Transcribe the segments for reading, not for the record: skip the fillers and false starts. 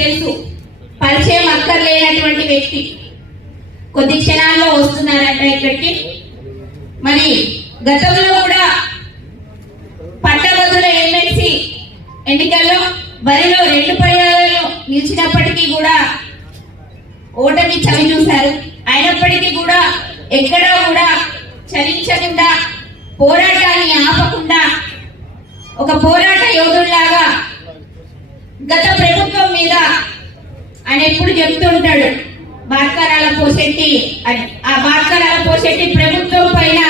తెలుసు, పరిచయం అక్కర్లేనటువంటి వ్యక్తి. కొద్ది క్షణాల్లో వస్తున్నారంట ఇక్కడికి. మరి గతంలో కూడా పట్టభద్రుల ఎమ్మెల్సీ ఎన్నికల్లో బరిలో 2 పర్యాయాలు నిలిచినప్పటికీ కూడా ఓటమి చవి చూశారు. అయినప్పటికీ కూడా ఎక్కడా కూడా చలించకుండా, పోరాటాన్ని ఆపకుండా ఒక పోరాట యోధుల్లాగా గత ప్రభుత్వం మీద ఆయన ఎప్పుడు చెప్తుంటాడు, బార్కరాల పోసెట్టి అని. ఆ బార్కరాల పోసెట్టి ప్రభుత్వం పైన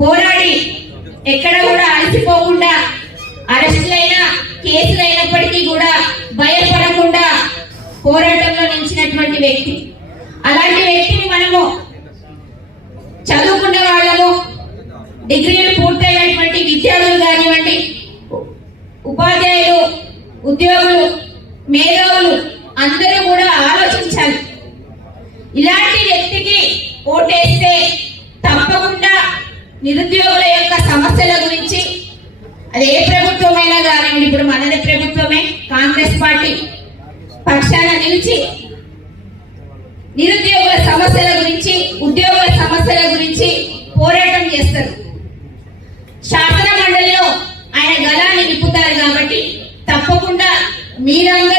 పోరాడి ఎక్కడ కూడా అలసిపోకుండా, అరెస్టులైనా కేసులైనప్పటికీ కూడా భయపడకుండా పోరాటంలో నిలిచినటువంటి వ్యక్తి. అలాంటి వ్యక్తిని మనము చదువుకున్న వాళ్ళము, డిగ్రీలు పూర్తయినటువంటి విద్యార్థులు కానివ్వండి, ఉపాధ్యాయులు, ఉద్యోగులు, మేధావులు అందరూ కూడా ఆలోచించాలి. ఇలాంటి వ్యక్తికి ఓటేస్తే తప్పకుండా నిరుద్యోగుల యొక్క సమస్యల గురించి, అది ఏ ప్రభుత్వమైనా కానివ్వండి, ఇప్పుడు మనది ప్రభుత్వమే, కాంగ్రెస్ పార్టీ పక్షాన నిలిచి నిరుద్యోగుల సమస్యల గురించి, ఉద్యోగుల సమస్యల గురించి పోరాటం చేస్తారు. శాసన మండలిలో ఆయన గళాన్ని విప్పుతారు కాబట్టి తప్పకుండా మీరందరూ